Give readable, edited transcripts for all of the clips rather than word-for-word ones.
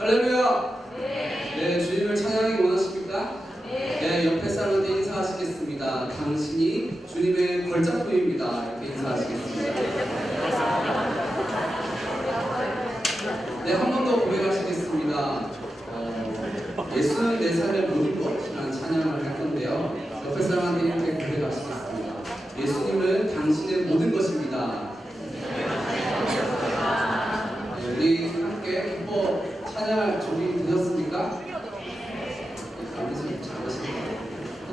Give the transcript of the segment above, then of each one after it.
할렐루야. 네, 주님을 찬양하기 원하십니까? 네, 옆에 사람한테 인사하시겠습니다. 당신이 주님의 걸작품입니다. 이렇게 인사하시겠습니다. 네, 한 번 더 고백하시겠습니다. 예수는 내 삶의 모든 것이라는 찬양을 할 건데요. 옆에 사람한테 이렇게 고백하시겠습니다. 예수님은 당신의 모든 것입니다. 네, 우리 함께 기뻐 찬양할 준비 되셨습니까?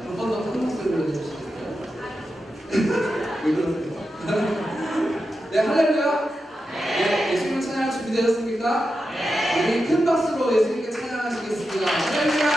한 번 더 큰 목소리로 해주시겠어요? 왜 그러세요? 네, 할렐루야! 네, 예수님 찬양할 준비되셨습니까? 우리 큰 박수로 예수님께 찬양하시겠습니다. 할렐루야!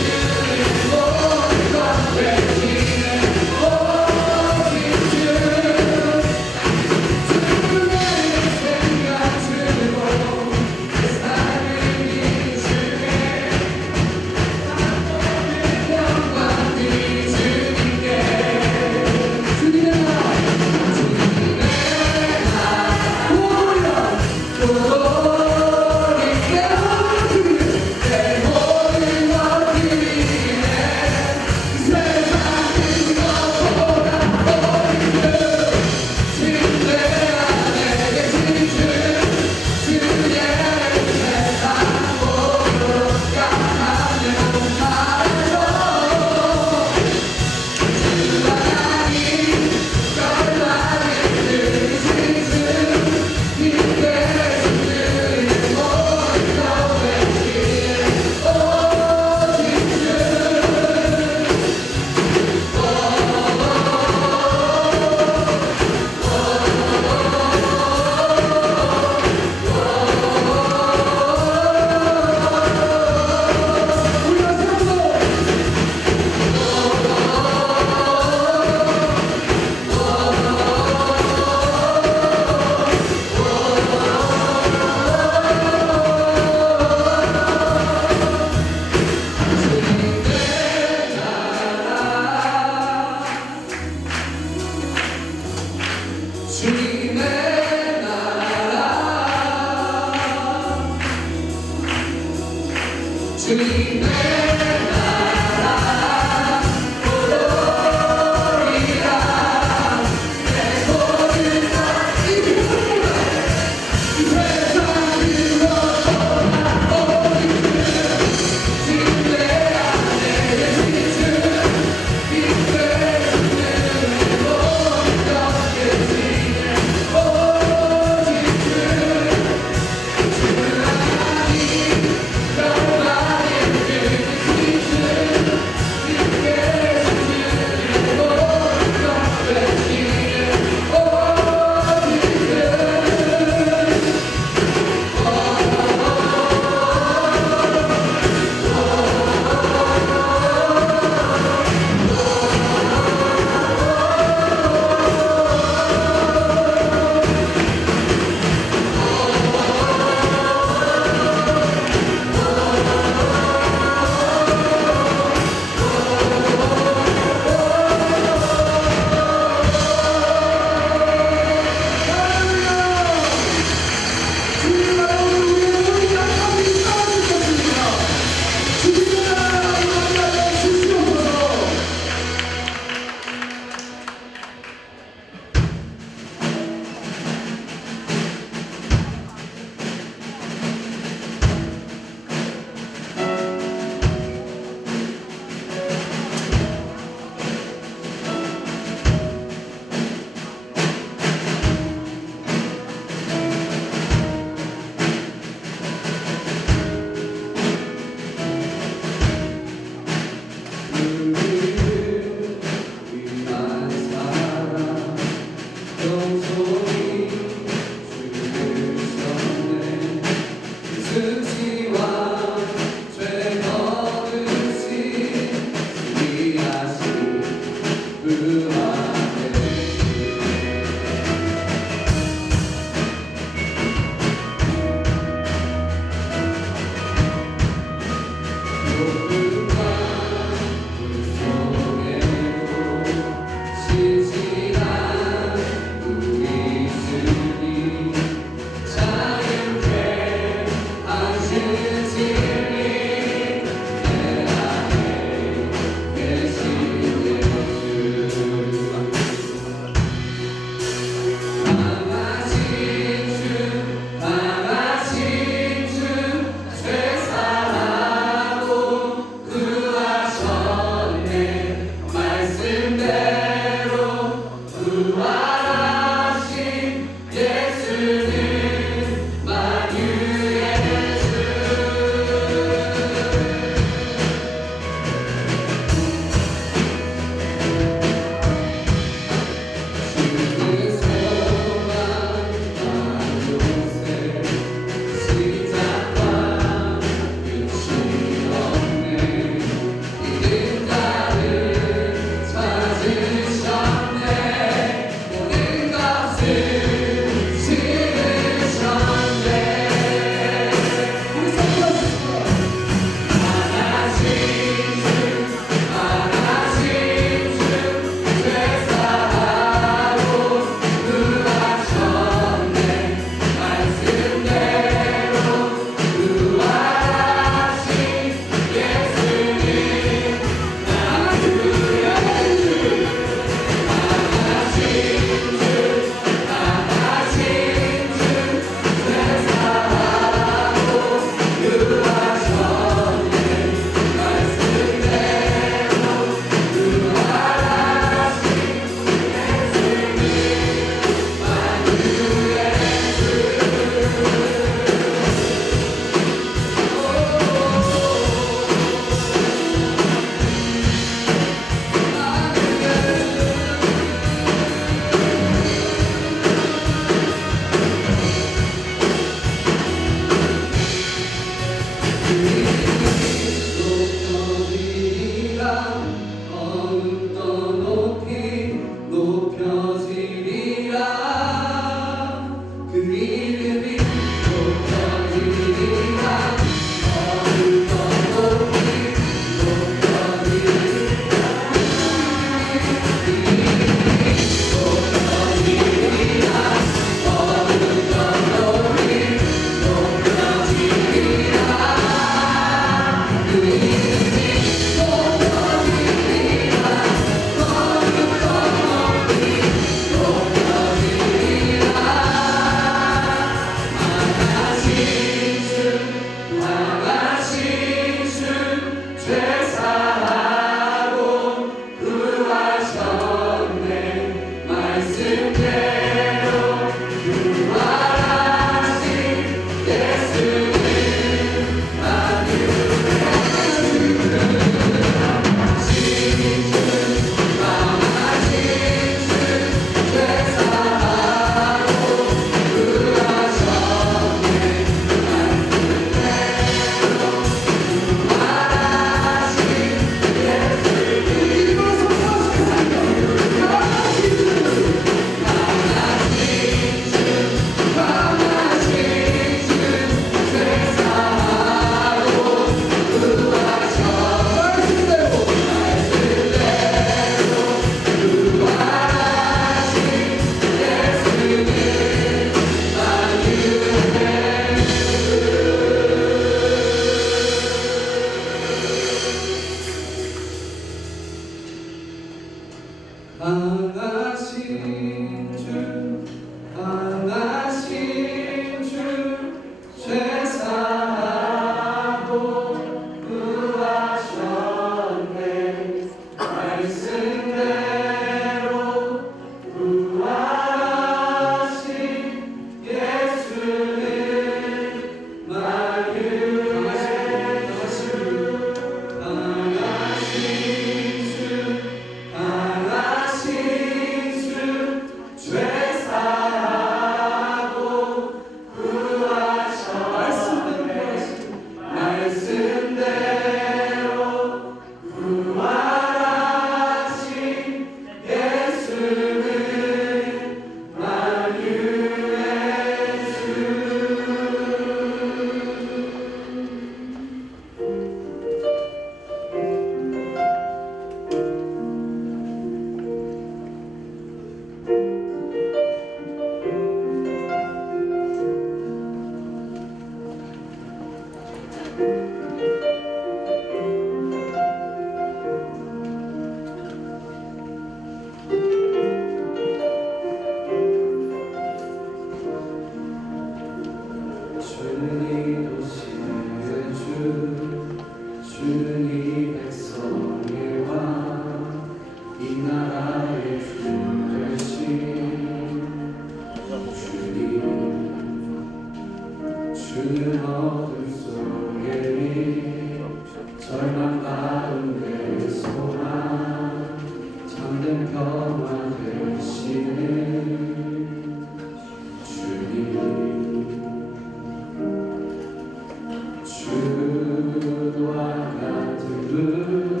주님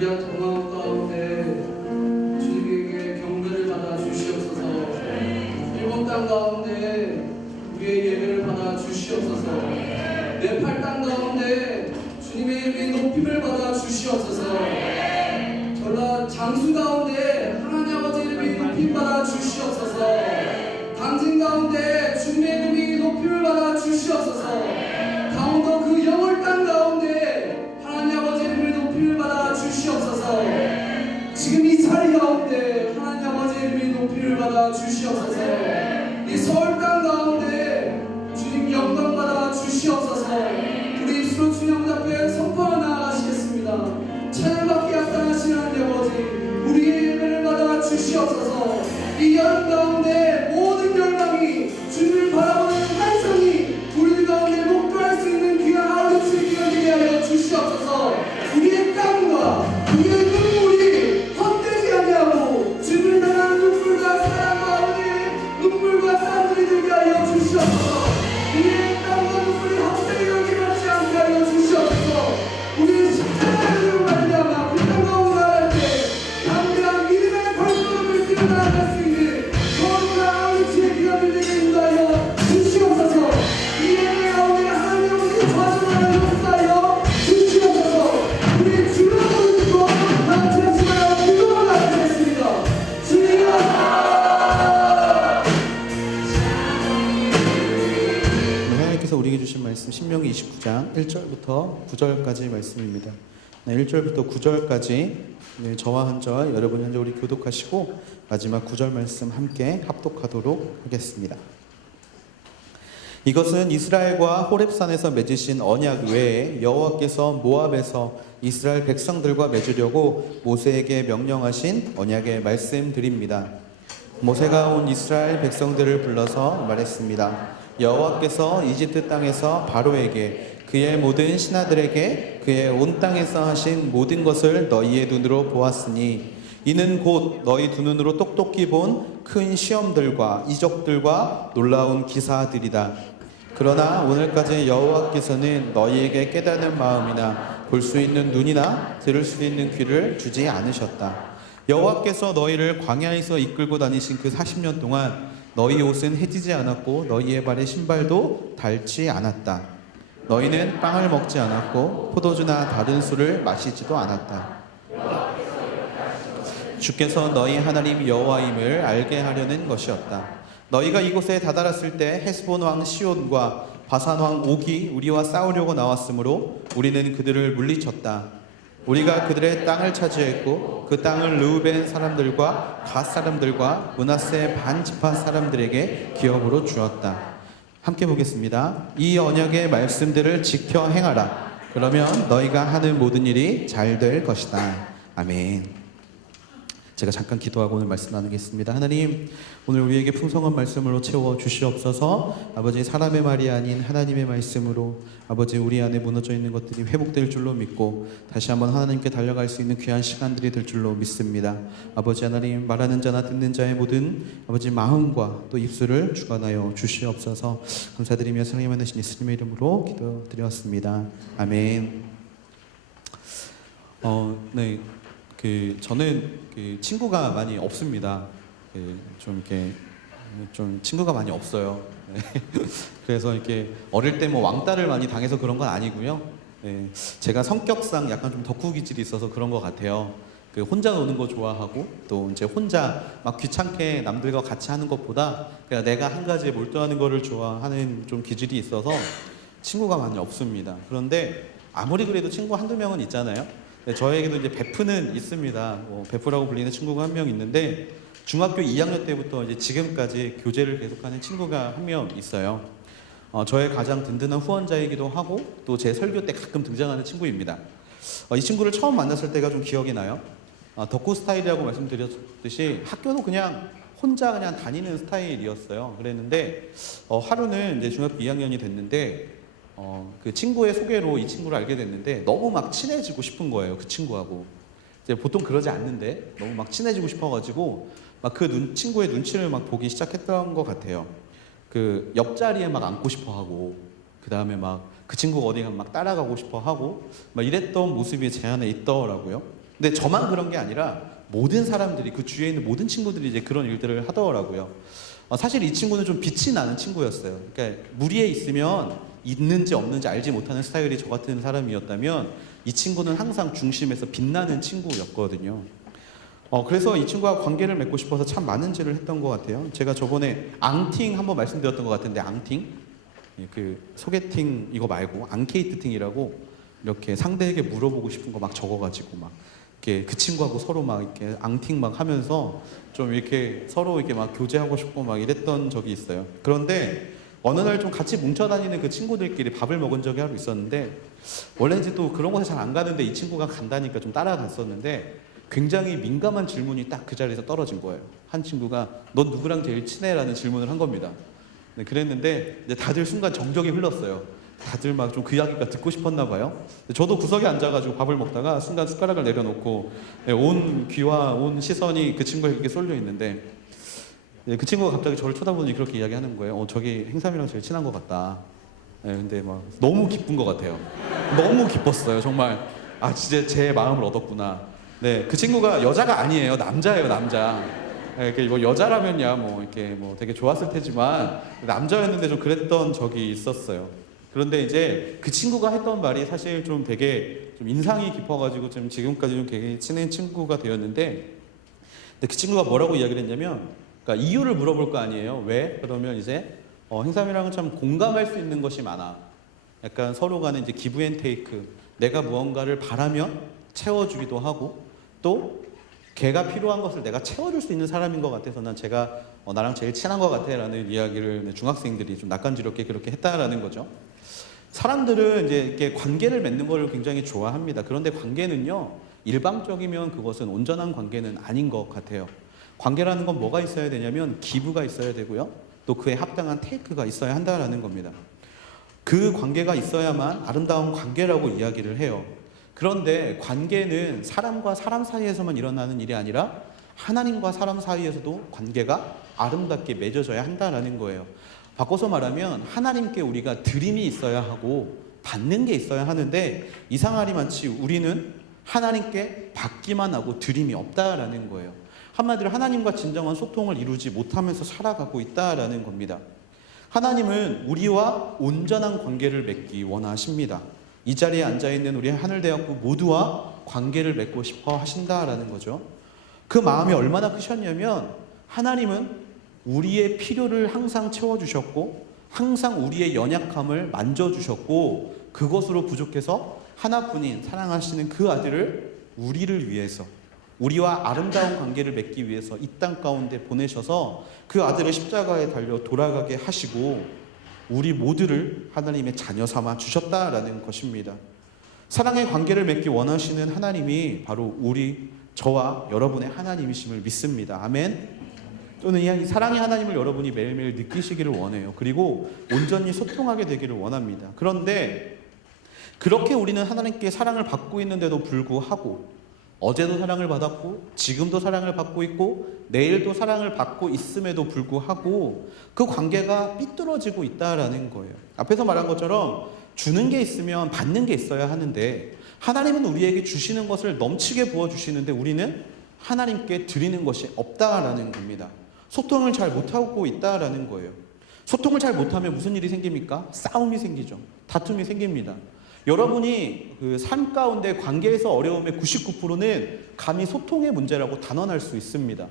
우리가 동화 가운데 주님에게 경배를 받아 주시옵소서. 일본 땅 가운데 우리의 예배를 받아 주시옵소서. 네팔 땅 가운데 주님의 이름의 높임을 받아 주시옵소서. 전라 장수 가운데 하나님 아버지 이름의 높임 받아 주시옵소서. 당진 가운데 주님의 이름이 높임을 받아 주시옵소서. 강원도 그 영월 땅 가운데 하나님 아버지 이름의 높임을 받아 주시옵소서. 지금 이 자리 가운데 하나님 아버지 이름의 높임을 받아 주시옵소서. 이 서울 땅 가운데 주님 영광 받아 주시옵소서. 우리 입술로 주님 앞에 선포하며 나아가시겠습니다. 찬양받기 합당하신 하나님 아버지, 우리의 예배를 받아 주시옵소서. 이 여름 가운데 모든 열방이 주님을 바라보는 환상이 우리들 가운데 목도할 수 있는 귀한 아우르츠의 기가 되게 하여 주시옵소서. 우리의 땀과 우리의 눈물이 헛되지 아니하고 주님을 향한 눈물과 사랑과 우리의 눈물과 사랑들이 되게 하여 주시옵소서. 우리의 땀과 눈물이 헛되이 여기 받지 않게 하여 주시옵소서. 우리의 십자가를 말미암아 그 땅 가운데 나갈 때 담대한 믿음의 발걸음을 뛰어 나아갈 수 있는 거룩한 아우르츠의 기가 되게 인도하여 주시옵소서. 이 예배 가운데 하나님 아버지 좌정하여 역사하여 주시옵소서. 우리 주를 믿고 나아가시며 기도로 나아가겠습니다. 주님 하나님께서 우리에게 주신 말씀 신명기 29장 1절부터 9절까지 말씀입니다. 1절부터 9절까지 저와 한 절, 여러분이 한 절 우리 교독하시고 마지막 9절 말씀 함께 합독하도록 하겠습니다. 이것은 이스라엘과 호렙산에서 맺으신 언약 외에 여호와께서 모압에서 이스라엘 백성들과 맺으려고 모세에게 명령하신 언약의 말씀들입니다. 모세가 온 이스라엘 백성들을 불러서 말했습니다. 여호와께서 이집트 땅에서 바로에게 그의 모든 신하들에게 그의 온 땅에서 하신 모든 것을 너희의 눈으로 보았으니 이는 곧 너희 두 눈으로 똑똑히 본 큰 시험들과 이적들과 놀라운 기사들이다. 그러나 오늘까지 여호와께서는 너희에게 깨닫는 마음이나 볼 수 있는 눈이나 들을 수 있는 귀를 주지 않으셨다. 여호와께서 너희를 광야에서 이끌고 다니신 그 40년 동안 너희 옷은 해지지 않았고 너희의 발에 신발도 닳지 않았다. 너희는 빵을 먹지 않았고 포도주나 다른 술을 마시지도 않았다. 주께서 너희 하나님 여호와임을 알게 하려는 것이었다. 너희가 이곳에 다다랐을 때 헤스본 왕 시온과 바산 왕 옥이 우리와 싸우려고 나왔으므로 우리는 그들을 물리쳤다. 우리가 그들의 땅을 차지했고 그 땅을 르우벤 사람들과 갓 사람들과 므낫세 반 지파 사람들에게 기업으로 주었다. 함께 보겠습니다. 이 언약의 말씀들을 지켜 행하라. 그러면 너희가 하는 모든 일이 잘 될 것이다. 아멘. 제가 잠깐 기도하고 오늘 말씀 나누겠습니다. 하나님, 오늘 우리에게 풍성한 말씀으로 채워 주시옵소서. 아버지, 사람의 말이 아닌 하나님의 말씀으로 아버지 우리 안에 무너져 있는 것들이 회복될 줄로 믿고 다시 한번 하나님께 달려갈 수 있는 귀한 시간들이 될 줄로 믿습니다. 아버지 하나님, 말하는 자나 듣는 자의 모든 아버지 마음과 또 입술을 주관하여 주시옵소서. 감사드리며 사랑이 많으신 예수님의 이름으로 기도드렸습니다. 아멘. 네. 저는 친구가 많이 없습니다. 좀 친구가 많이 없어요. 그래서 이렇게 어릴 때 뭐 왕따를 많이 당해서 그런 건 아니고요. 제가 성격상 약간 좀 덕후 기질이 있어서 그런 것 같아요. 혼자 노는 거 좋아하고 또 이제 혼자 막 귀찮게 남들과 같이 하는 것보다 그냥 내가 한 가지에 몰두하는 거를 좋아하는 좀 기질이 있어서 친구가 많이 없습니다. 그런데 아무리 그래도 친구 한두 명은 있잖아요. 저에게도 이제 베프는 있습니다. 베프라고 불리는 친구가 한 명 있는데 중학교 2학년 때부터 이제 지금까지 교제를 계속하는 친구가 한 명 있어요. 저의 가장 든든한 후원자이기도 하고 또 제 설교 때 가끔 등장하는 친구입니다. 이 친구를 처음 만났을 때가 좀 기억이 나요. 덕후 스타일이라고 말씀드렸듯이 학교도 그냥 혼자 그냥 다니는 스타일이었어요. 그랬는데 하루는 이제 중학교 2학년이 됐는데 그 친구의 소개로 이 친구를 알게 됐는데 너무 막 친해지고 싶은 거예요. 그 친구하고. 이제 보통 그러지 않는데 너무 막 친해지고 싶어가지고 막 그 친구의 눈치를 막 보기 시작했던 것 같아요. 그 옆자리에 막 앉고 싶어하고 그 다음에 막 그 친구가 어디 가면 막 따라가고 싶어하고 막 이랬던 모습이 제 안에 있더라고요. 근데 저만 그런 게 아니라 모든 사람들이, 그 주위에 있는 모든 친구들이 이제 그런 일들을 하더라고요. 사실 이 친구는 좀 빛이 나는 친구였어요. 그러니까 무리에 있으면 있는지 없는지 알지 못하는 스타일이 저 같은 사람이었다면 이 친구는 항상 중심에서 빛나는 친구였거든요. 그래서 이 친구와 관계를 맺고 싶어서 참 많은 짓을 했던 것 같아요. 제가 저번에 앙팅 한번 말씀드렸던 것 같은데, 앙팅, 그 소개팅 이거 말고 앙케이트팅이라고 이렇게 상대에게 물어보고 싶은 거 막 적어가지고 막 이렇게 그 친구하고 서로 막 이렇게 앙팅 막 하면서 좀 이렇게 서로 이렇게 막 교제하고 싶고 막 이랬던 적이 있어요. 그런데 어느 날 좀 같이 뭉쳐 다니는 그 친구들끼리 밥을 먹은 적이 하루 있었는데, 원래 이제 또 그런 곳에 잘 안 가는데 이 친구가 간다니까 좀 따라갔었는데 굉장히 민감한 질문이 딱 그 자리에서 떨어진 거예요. 한 친구가 넌 누구랑 제일 친해? 라는 질문을 한 겁니다. 네, 그랬는데 이제 다들 순간 정적이 흘렀어요. 다들 막 좀 그 이야기가 듣고 싶었나 봐요. 저도 구석에 앉아가지고 밥을 먹다가 순간 숟가락을 내려놓고 온 귀와 온 시선이 그 친구에게 쏠려 있는데, 그 친구가 갑자기 저를 쳐다보니 그렇게 이야기하는 거예요. 저기 행삼이랑 제일 친한 것 같다. 근데 막 너무 기쁜 것 같아요. 너무 기뻤어요. 정말 진짜 제 마음을 얻었구나. 네, 그 친구가 여자가 아니에요. 남자예요, 남자. 뭐 여자라면야 뭐 이렇게 뭐 되게 좋았을 테지만 남자였는데 좀 그랬던 적이 있었어요. 그런데 이제 그 친구가 했던 말이 사실 좀 되게 좀 인상이 깊어가지고 좀 지금까지 좀 되게 친한 친구가 되었는데, 근데 그 친구가 뭐라고 이야기를 했냐면, 그러니까 이유를 물어볼 거 아니에요. 왜? 그러면 이제 행삼이랑은 참 공감할 수 있는 것이 많아. 약간 서로 간에 이제 기브 앤 테이크. 내가 무언가를 바라면 채워주기도 하고, 또 걔가 필요한 것을 내가 채워줄 수 있는 사람인 것 같아서 난 제가 나랑 제일 친한 것 같아 라는 이야기를 중학생들이 좀 낯간지럽게 그렇게 했다라는 거죠. 사람들은 이제 이렇게 관계를 맺는 걸 굉장히 좋아합니다. 그런데 관계는요, 일방적이면 그것은 온전한 관계는 아닌 것 같아요. 관계라는 건 뭐가 있어야 되냐면 기부가 있어야 되고요, 또 그에 합당한 테이크가 있어야 한다라는 겁니다. 그 관계가 있어야만 아름다운 관계라고 이야기를 해요. 그런데 관계는 사람과 사람 사이에서만 일어나는 일이 아니라 하나님과 사람 사이에서도 관계가 아름답게 맺어져야 한다는 거예요. 바꿔서 말하면 하나님께 우리가 드림이 있어야 하고 받는 게 있어야 하는데, 이상하리만치 우리는 하나님께 받기만 하고 드림이 없다라는 거예요. 한마디로 하나님과 진정한 소통을 이루지 못하면서 살아가고 있다라는 겁니다. 하나님은 우리와 온전한 관계를 맺기 원하십니다. 이 자리에 앉아있는 우리 하늘대학부 모두와 관계를 맺고 싶어 하신다라는 거죠. 그 마음이 얼마나 크셨냐면, 하나님은 우리의 필요를 항상 채워주셨고 항상 우리의 연약함을 만져주셨고, 그것으로 부족해서 하나뿐인 사랑하시는 그 아들을 우리를 위해서, 우리와 아름다운 관계를 맺기 위해서 이 땅 가운데 보내셔서 그 아들을 십자가에 달려 돌아가게 하시고 우리 모두를 하나님의 자녀 삼아 주셨다라는 것입니다. 사랑의 관계를 맺기 원하시는 하나님이 바로 저와 여러분의 하나님이심을 믿습니다. 아멘. 저는 이 사랑의 하나님을 여러분이 매일매일 느끼시기를 원해요. 그리고 온전히 소통하게 되기를 원합니다. 그런데 그렇게 우리는 하나님께 사랑을 받고 있는데도 불구하고, 어제도 사랑을 받았고 지금도 사랑을 받고 있고 내일도 사랑을 받고 있음에도 불구하고 그 관계가 삐뚤어지고 있다라는 거예요. 앞에서 말한 것처럼 주는 게 있으면 받는 게 있어야 하는데, 하나님은 우리에게 주시는 것을 넘치게 부어주시는데 우리는 하나님께 드리는 것이 없다라는 겁니다. 소통을 잘 못하고 있다라는 거예요. 소통을 잘 못하면 무슨 일이 생깁니까? 싸움이 생기죠. 다툼이 생깁니다. 여러분이 그 삶 가운데 관계에서 어려움의 99%는 감히 소통의 문제라고 단언할 수 있습니다.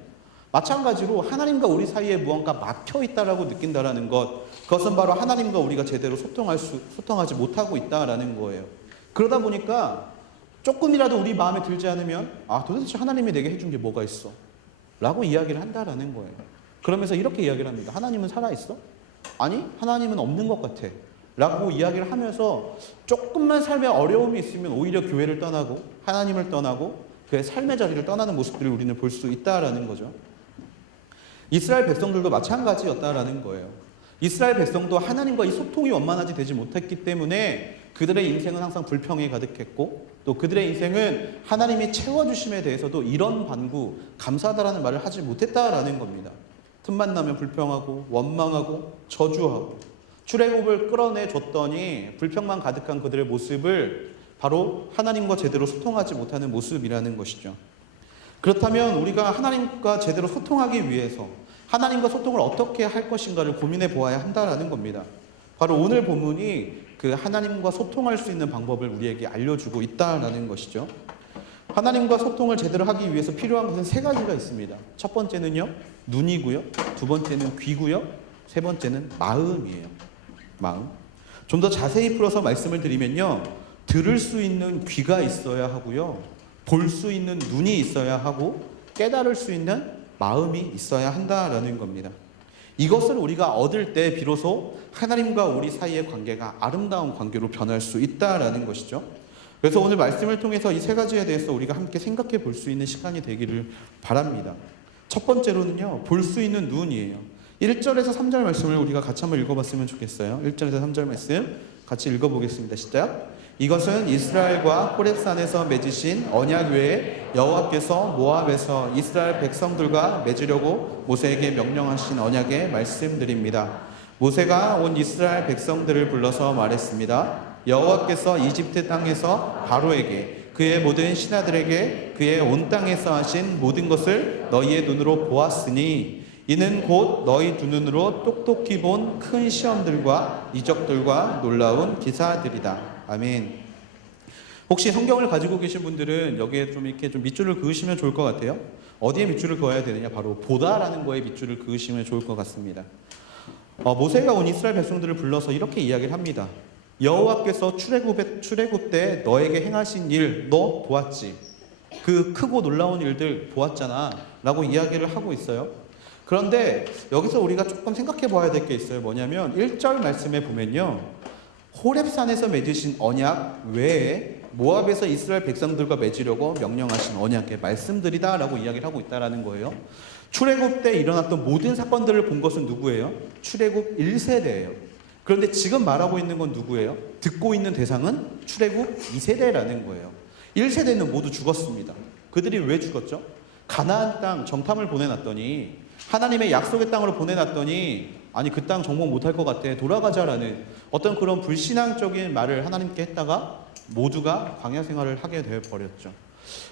마찬가지로 하나님과 우리 사이에 무언가 막혀 있다라고 느낀다라는 것, 그것은 바로 하나님과 우리가 제대로 소통하지 못하고 있다라는 거예요. 그러다 보니까 조금이라도 우리 마음에 들지 않으면 도대체 하나님이 내게 해준 게 뭐가 있어? 라고 이야기를 한다라는 거예요. 그러면서 이렇게 이야기를 합니다. 하나님은 살아있어? 아니, 하나님은 없는 것 같아. 라고 이야기를 하면서 조금만 삶에 어려움이 있으면 오히려 교회를 떠나고 하나님을 떠나고 그의 삶의 자리를 떠나는 모습들을 우리는 볼 수 있다라는 거죠. 이스라엘 백성들도 마찬가지였다라는 거예요. 이스라엘 백성도 하나님과 이 소통이 원만하지 되지 못했기 때문에 그들의 인생은 항상 불평이 가득했고, 또 그들의 인생은 하나님이 채워주심에 대해서도 이런 반구, 감사하다라는 말을 하지 못했다라는 겁니다. 틈만 나면 불평하고 원망하고 저주하고, 출애굽을 끌어내 줬더니 불평만 가득한 그들의 모습을 바로 하나님과 제대로 소통하지 못하는 모습이라는 것이죠. 그렇다면 우리가 하나님과 제대로 소통하기 위해서 하나님과 소통을 어떻게 할 것인가를 고민해 보아야 한다라는 겁니다. 바로 오늘 본문이 그 하나님과 소통할 수 있는 방법을 우리에게 알려주고 있다라는 것이죠. 하나님과 소통을 제대로 하기 위해서 필요한 것은 세 가지가 있습니다. 첫 번째는요, 눈이고요. 두 번째는 귀고요. 세 번째는 마음이에요. 마음. 좀 더 자세히 풀어서 말씀을 드리면요, 들을 수 있는 귀가 있어야 하고요, 볼 수 있는 눈이 있어야 하고, 깨달을 수 있는 마음이 있어야 한다라는 겁니다. 이것을 우리가 얻을 때 비로소 하나님과 우리 사이의 관계가 아름다운 관계로 변할 수 있다라는 것이죠. 그래서 오늘 말씀을 통해서 이 세 가지에 대해서 우리가 함께 생각해 볼 수 있는 시간이 되기를 바랍니다. 첫 번째로는요, 볼 수 있는 눈이에요. 1절에서 3절 말씀을 우리가 같이 한번 읽어봤으면 좋겠어요. 1절에서 3절 말씀 같이 읽어보겠습니다. 시작. 이것은 이스라엘과 호렙산에서 맺으신 언약 외에 여호와께서 모압에서 이스라엘 백성들과 맺으려고 모세에게 명령하신 언약의 말씀드립니다. 모세가 온 이스라엘 백성들을 불러서 말했습니다. 여호와께서 이집트 땅에서 바로에게 그의 모든 신하들에게 그의 온 땅에서 하신 모든 것을 너희의 눈으로 보았으니 이는 곧 너희 두 눈으로 똑똑히 본 큰 시험들과 이적들과 놀라운 기사들이다. 아멘. 혹시 성경을 가지고 계신 분들은 여기에 좀 이렇게 좀 밑줄을 그으시면 좋을 것 같아요. 어디에 밑줄을 그어야 되느냐? 바로 보다라는 거에 밑줄을 그으시면 좋을 것 같습니다. 모세가 온 이스라엘 백성들을 불러서 이렇게 이야기를 합니다. 여호와께서 출애굽 때 너에게 행하신 일 너 보았지? 그 크고 놀라운 일들 보았잖아 라고 이야기를 하고 있어요. 그런데 여기서 우리가 조금 생각해 봐야 될 게 있어요. 뭐냐면 1절 말씀에 보면요, 호렙산에서 맺으신 언약 외에 모압에서 이스라엘 백성들과 맺으려고 명령하신 언약의 말씀들이다 라고 이야기를 하고 있다는 거예요. 출애굽 때 일어났던 모든 사건들을 본 것은 누구예요? 출애굽 1세대예요. 그런데 지금 말하고 있는 건 누구예요? 듣고 있는 대상은 출애굽 2세대라는 거예요. 1세대는 모두 죽었습니다. 그들이 왜 죽었죠? 가나안 땅 정탐을 보내놨더니, 하나님의 약속의 땅으로 보내놨더니, 아니 그 땅 정복 못할 것 같아, 돌아가자라는 어떤 그런 불신앙적인 말을 하나님께 했다가 모두가 광야 생활을 하게 되어버렸죠.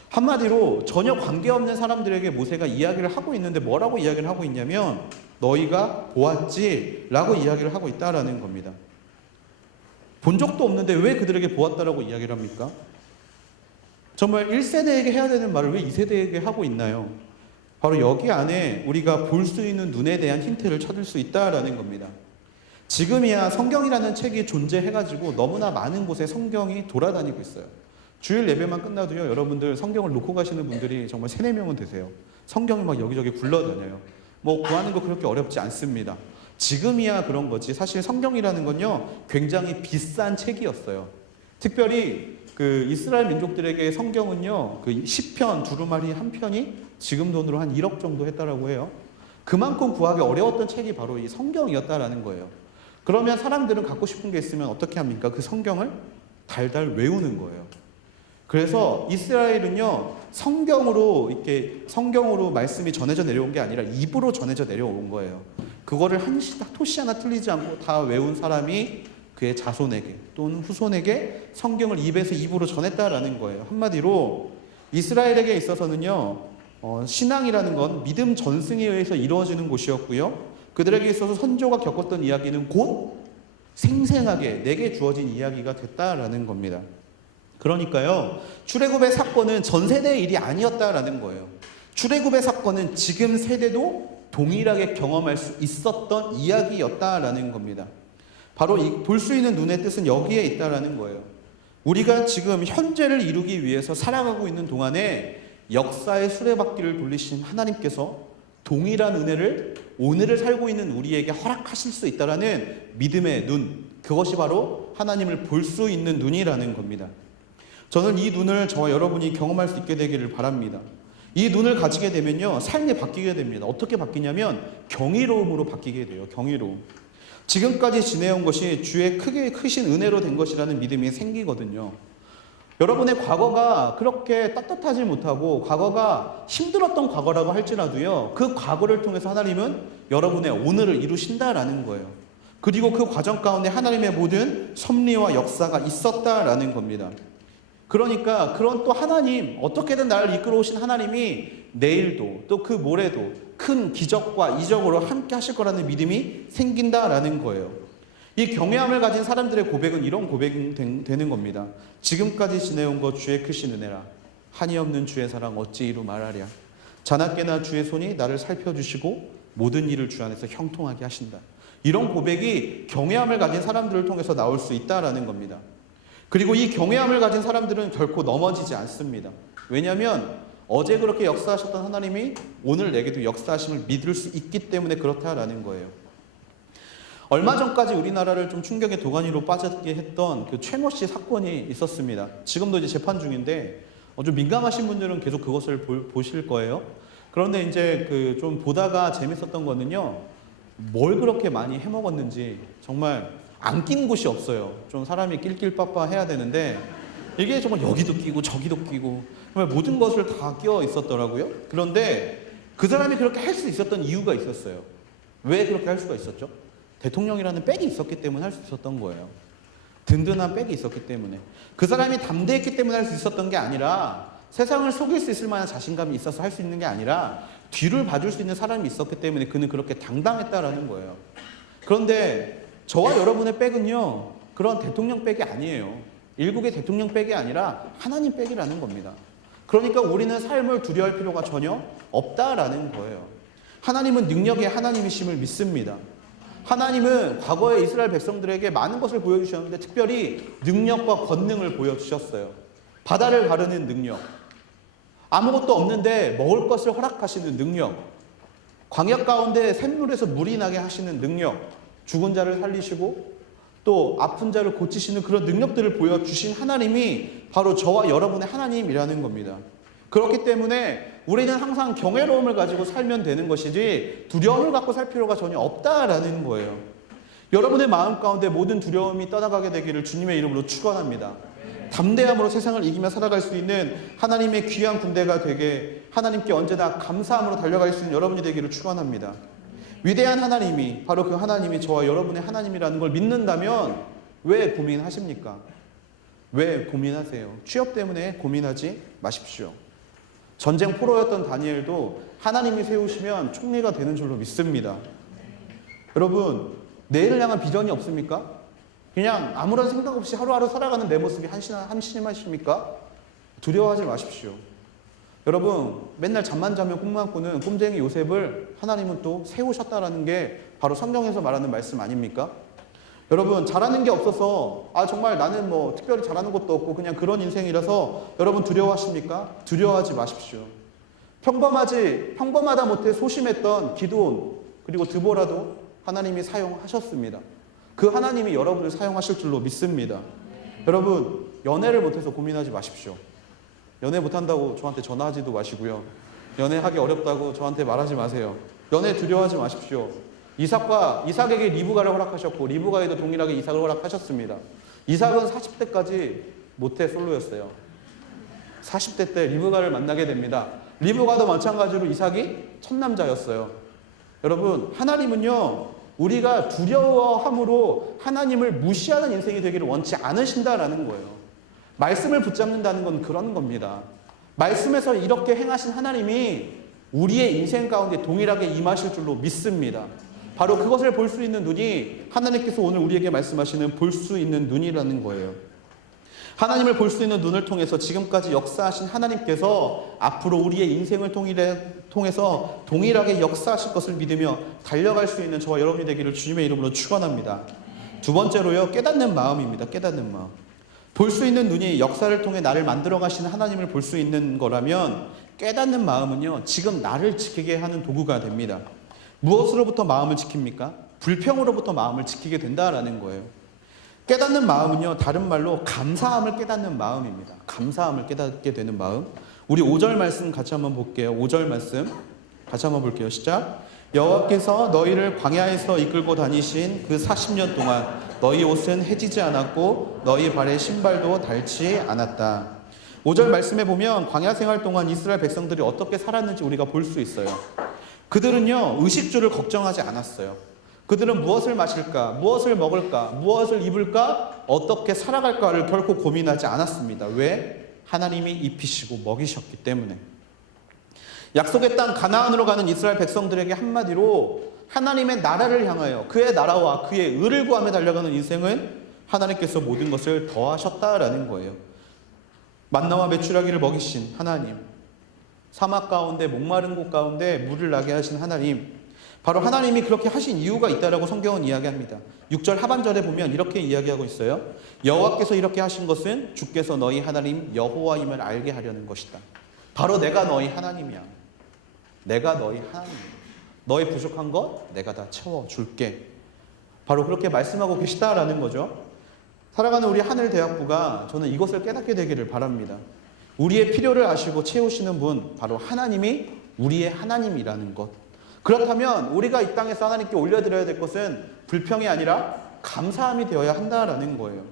한마디로 전혀 관계없는 사람들에게 모세가 이야기를 하고 있는데 뭐라고 이야기를 하고 있냐면 너희가 보았지? 라고 이야기를 하고 있다라는 겁니다. 본 적도 없는데 왜 그들에게 보았다라고 이야기를 합니까? 정말 1세대에게 해야 되는 말을 왜 2세대에게 하고 있나요? 바로 여기 안에 우리가 볼 수 있는 눈에 대한 힌트를 찾을 수 있다라는 겁니다. 지금이야 성경이라는 책이 존재해가지고 너무나 많은 곳에 성경이 돌아다니고 있어요. 주일 예배만 끝나도요, 여러분들 성경을 놓고 가시는 분들이 정말 3, 4명은 되세요. 성경이 막 여기저기 굴러다녀요. 뭐 구하는 거 그렇게 어렵지 않습니다. 지금이야 그런 거지. 사실 성경이라는 건요, 굉장히 비싼 책이었어요. 특별히 그 이스라엘 민족들에게 성경은요, 그 시편 두루마리 한 편이 지금 돈으로 한 1억 정도 했다라고 해요. 그만큼 구하기 어려웠던 책이 바로 이 성경이었다라는 거예요. 그러면 사람들은 갖고 싶은 게 있으면 어떻게 합니까? 그 성경을 달달 외우는 거예요. 그래서 이스라엘은요, 성경으로 말씀이 전해져 내려온 게 아니라 입으로 전해져 내려온 거예요. 그거를 한 토시 하나 틀리지 않고 다 외운 사람이 그의 자손에게 또는 후손에게 성경을 입에서 입으로 전했다라는 거예요. 한마디로 이스라엘에게 있어서는요, 신앙이라는 건 믿음 전승에 의해서 이루어지는 곳이었고요, 그들에게 있어서 선조가 겪었던 이야기는 곧 생생하게 내게 주어진 이야기가 됐다라는 겁니다. 그러니까요, 출애굽의 사건은 전 세대의 일이 아니었다라는 거예요. 출애굽의 사건은 지금 세대도 동일하게 경험할 수 있었던 이야기였다라는 겁니다. 바로 이 볼 수 있는 눈의 뜻은 여기에 있다라는 거예요. 우리가 지금 현재를 이루기 위해서 살아가고 있는 동안에 역사의 수레바퀴를 돌리신 하나님께서 동일한 은혜를 오늘을 살고 있는 우리에게 허락하실 수 있다라는 믿음의 눈, 그것이 바로 하나님을 볼 수 있는 눈이라는 겁니다. 저는 이 눈을 저와 여러분이 경험할 수 있게 되기를 바랍니다. 이 눈을 가지게 되면요, 삶이 바뀌게 됩니다. 어떻게 바뀌냐면 경이로움으로 바뀌게 돼요. 경이로움. 지금까지 지내온 것이 주의 크신 은혜로 된 것이라는 믿음이 생기거든요. 여러분의 과거가 그렇게 떳떳하지 못하고 과거가 힘들었던 과거라고 할지라도요, 그 과거를 통해서 하나님은 여러분의 오늘을 이루신다라는 거예요. 그리고 그 과정 가운데 하나님의 모든 섭리와 역사가 있었다라는 겁니다. 그러니까 그런 또 하나님, 어떻게든 나를 이끌어 오신 하나님이 내일도 또 그 모레도 큰 기적과 이적으로 함께 하실 거라는 믿음이 생긴다라는 거예요. 이 경외함을 가진 사람들의 고백은 이런 고백이 되는 겁니다. 지금까지 지내온 것 주의 크신 은혜라. 한이 없는 주의 사랑 어찌 이루 말하랴. 자나깨나 주의 손이 나를 살펴주시고 모든 일을 주 안에서 형통하게 하신다. 이런 고백이 경외함을 가진 사람들을 통해서 나올 수 있다라는 겁니다. 그리고 이 경외함을 가진 사람들은 결코 넘어지지 않습니다. 왜냐하면 어제 그렇게 역사하셨던 하나님이 오늘 내게도 역사하심을 믿을 수 있기 때문에 그렇다라는 거예요. 얼마 전까지 우리나라를 좀 충격의 도가니로 빠졌게 했던 그 최모 씨 사건이 있었습니다. 지금도 이제 재판 중인데 좀 민감하신 분들은 계속 그것을 보실 거예요. 그런데 이제 그 좀 보다가 재밌었던 거는요, 뭘 그렇게 많이 해먹었는지 정말 안 낀 곳이 없어요. 좀 사람이 낄낄빠빠 해야 되는데 이게 정말 여기도 끼고 저기도 끼고 정말 모든 것을 다 끼어 있었더라고요. 그런데 그 사람이 그렇게 할 수 있었던 이유가 있었어요. 왜 그렇게 할 수가 있었죠? 대통령이라는 백이 있었기 때문에 할 수 있었던 거예요. 든든한 백이 있었기 때문에. 그 사람이 담대했기 때문에 할 수 있었던 게 아니라, 세상을 속일 수 있을 만한 자신감이 있어서 할 수 있는 게 아니라 뒤를 봐줄 수 있는 사람이 있었기 때문에 그는 그렇게 당당했다라는 거예요. 그런데 저와 여러분의 백은요, 그런 대통령 백이 아니에요. 일국의 대통령 백이 아니라 하나님 백이라는 겁니다. 그러니까 우리는 삶을 두려워할 필요가 전혀 없다라는 거예요. 하나님은 능력의 하나님이심을 믿습니다. 하나님은 과거에 이스라엘 백성들에게 많은 것을 보여주셨는데 특별히 능력과 권능을 보여주셨어요. 바다를 가르는 능력, 아무것도 없는데 먹을 것을 허락하시는 능력, 광야 가운데 샘물에서 물이 나게 하시는 능력, 죽은 자를 살리시고 또 아픈 자를 고치시는 그런 능력들을 보여주신 하나님이 바로 저와 여러분의 하나님이라는 겁니다. 그렇기 때문에 우리는 항상 경외로움을 가지고 살면 되는 것이지 두려움을 갖고 살 필요가 전혀 없다라는 거예요. 여러분의 마음 가운데 모든 두려움이 떠나가게 되기를 주님의 이름으로 축원합니다. 담대함으로 세상을 이기며 살아갈 수 있는 하나님의 귀한 군대가 되게, 하나님께 언제나 감사함으로 달려갈 수 있는 여러분이 되기를 축원합니다. 위대한 하나님이, 바로 그 하나님이 저와 여러분의 하나님이라는 걸 믿는다면 왜 고민하십니까? 왜 고민하세요? 취업 때문에 고민하지 마십시오. 전쟁 포로였던 다니엘도 하나님이 세우시면 총리가 되는 줄로 믿습니다. 여러분, 내일을 향한 비전이 없습니까? 그냥 아무런 생각 없이 하루하루 살아가는 내 모습이 한심하십니까? 두려워하지 마십시오. 여러분, 맨날 잠만 자면 꿈만 꾸는 꿈쟁이 요셉을 하나님은 또 세우셨다라는 게 바로 성경에서 말하는 말씀 아닙니까? 여러분, 잘하는 게 없어서 정말 나는 뭐 특별히 잘하는 것도 없고 그냥 그런 인생이라서 여러분 두려워하십니까? 두려워하지 마십시오. 평범하다 못해 소심했던 기드온 그리고 드보라도 하나님이 사용하셨습니다. 그 하나님이 여러분을 사용하실 줄로 믿습니다. 여러분, 연애를 못해서 고민하지 마십시오. 연애 못한다고 저한테 전화하지도 마시고요. 연애하기 어렵다고 저한테 말하지 마세요. 연애 두려워하지 마십시오. 이삭에게 리브가를 허락하셨고 리브가에도 동일하게 이삭을 허락하셨습니다. 이삭은 40대까지 모태 솔로였어요. 40대 때 리브가를 만나게 됩니다. 리브가도 마찬가지로 이삭이 첫 남자였어요. 여러분, 하나님은요, 우리가 두려워함으로 하나님을 무시하는 인생이 되기를 원치 않으신다라는 거예요. 말씀을 붙잡는다는 건 그런 겁니다. 말씀에서 이렇게 행하신 하나님이 우리의 인생 가운데 동일하게 임하실 줄로 믿습니다. 바로 그것을 볼 수 있는 눈이 하나님께서 오늘 우리에게 말씀하시는 볼 수 있는 눈이라는 거예요. 하나님을 볼 수 있는 눈을 통해서 지금까지 역사하신 하나님께서 앞으로 우리의 인생을 통해서 동일하게 역사하실 것을 믿으며 달려갈 수 있는 저와 여러분이 되기를 주님의 이름으로 축원합니다. 두 번째로요, 깨닫는 마음입니다. 깨닫는 마음. 볼 수 있는 눈이 역사를 통해 나를 만들어 가시는 하나님을 볼 수 있는 거라면 깨닫는 마음은요, 지금 나를 지키게 하는 도구가 됩니다. 무엇으로부터 마음을 지킵니까? 불평으로부터 마음을 지키게 된다라는 거예요. 깨닫는 마음은요, 다른 말로 감사함을 깨닫는 마음입니다. 감사함을 깨닫게 되는 마음. 우리 5절 말씀 같이 한번 볼게요. 5절 말씀 같이 한번 볼게요. 시작. 여호와께서 너희를 광야에서 이끌고 다니신 그 40년 동안 너희 옷은 해지지 않았고 너희 발의 신발도 닳지 않았다. 5절 말씀에 보면 광야 생활 동안 이스라엘 백성들이 어떻게 살았는지 우리가 볼 수 있어요. 그들은요, 의식주를 걱정하지 않았어요. 그들은 무엇을 마실까, 무엇을 먹을까, 무엇을 입을까, 어떻게 살아갈까를 결코 고민하지 않았습니다. 왜? 하나님이 입히시고 먹이셨기 때문에. 약속의 땅 가나안으로 가는 이스라엘 백성들에게 한마디로 하나님의 나라를 향하여 그의 나라와 그의 의를 구하며 달려가는 인생은 하나님께서 모든 것을 더하셨다라는 거예요. 만나와 메추라기를 먹이신 하나님, 사막 가운데 목마른 곳 가운데 물을 나게 하신 하나님, 바로 하나님이 그렇게 하신 이유가 있다라고 성경은 이야기합니다. 6절 하반절에 보면 이렇게 이야기하고 있어요. 여호와께서 이렇게 하신 것은 주께서 너희 하나님 여호와임을 알게 하려는 것이다. 바로 내가 너희 하나님이야. 내가 너희 하나님이야. 너의 부족한 것 내가 다 채워줄게. 바로 그렇게 말씀하고 계시다라는 거죠. 살아가는 우리 하늘대학부가 저는 이것을 깨닫게 되기를 바랍니다. 우리의 필요를 아시고 채우시는 분, 바로 하나님이 우리의 하나님이라는 것. 그렇다면 우리가 이 땅에서 하나님께 올려드려야 될 것은 불평이 아니라 감사함이 되어야 한다라는 거예요.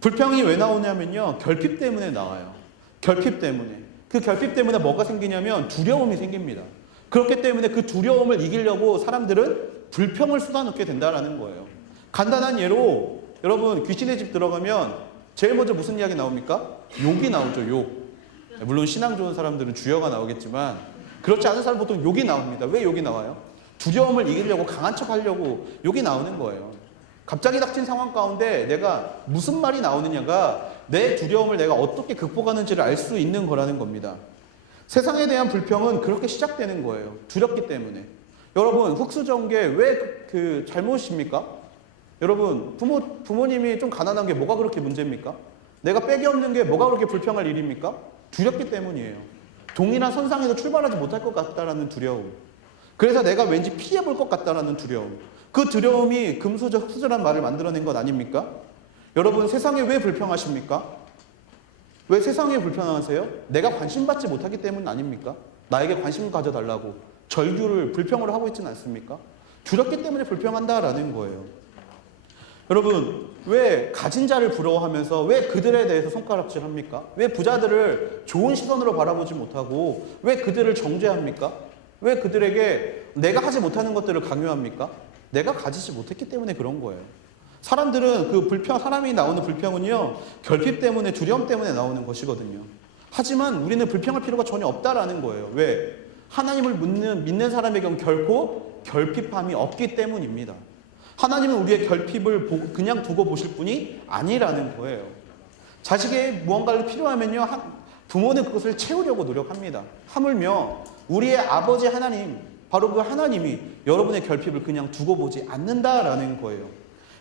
불평이 왜 나오냐면요, 결핍 때문에 나와요. 결핍 때문에. 그 결핍 때문에 뭐가 생기냐면 두려움이 생깁니다. 그렇기 때문에 그 두려움을 이기려고 사람들은 불평을 쏟아놓게 된다라는 거예요. 간단한 예로 여러분 귀신의 집 들어가면 제일 먼저 무슨 이야기 나옵니까? 욕이 나오죠. 욕. 물론 신앙 좋은 사람들은 주여가 나오겠지만 그렇지 않은 사람 보통 욕이 나옵니다. 왜 욕이 나와요? 두려움을 이기려고 강한 척 하려고 욕이 나오는 거예요. 갑자기 닥친 상황 가운데 내가 무슨 말이 나오느냐가 내 두려움을 내가 어떻게 극복하는지를 알 수 있는 거라는 겁니다. 세상에 대한 불평은 그렇게 시작되는 거예요. 두렵기 때문에. 여러분 흙수저게 왜 그 잘못입니까? 여러분 부모님이 좀 가난한 게 뭐가 그렇게 문제입니까? 내가 빽이 없는 게 뭐가 그렇게 불평할 일입니까? 두렵기 때문이에요. 동일한 선상에서 출발하지 못할 것 같다라는 두려움. 그래서 내가 왠지 피해볼 것 같다라는 두려움. 그 두려움이 금수저 흙수저란 말을 만들어낸 것 아닙니까? 여러분 세상에 왜 불평하십니까? 왜 세상에 불평하세요? 내가 관심받지 못하기 때문 아닙니까? 나에게 관심 가져달라고 절규를 불평으로 하고 있지는 않습니까? 두렵기 때문에 불평한다라는 거예요. 여러분 왜 가진 자를 부러워하면서 왜 그들에 대해서 손가락질합니까? 왜 부자들을 좋은 시선으로 바라보지 못하고 왜 그들을 정죄합니까? 왜 그들에게 내가 하지 못하는 것들을 강요합니까? 내가 가지지 못했기 때문에 그런 거예요. 사람들은 그 불평, 사람이 나오는 불평은요, 결핍 때문에, 두려움 때문에 나오는 것이거든요. 하지만 우리는 불평할 필요가 전혀 없다라는 거예요. 왜? 하나님을 믿는 사람의 경우 결코 결핍함이 없기 때문입니다. 하나님은 우리의 결핍을 그냥 두고 보실 분이 아니라는 거예요. 자식의 무언가를 필요하면요, 부모는 그것을 채우려고 노력합니다. 하물며 우리의 아버지 하나님, 바로 그 하나님이 여러분의 결핍을 그냥 두고 보지 않는다라는 거예요.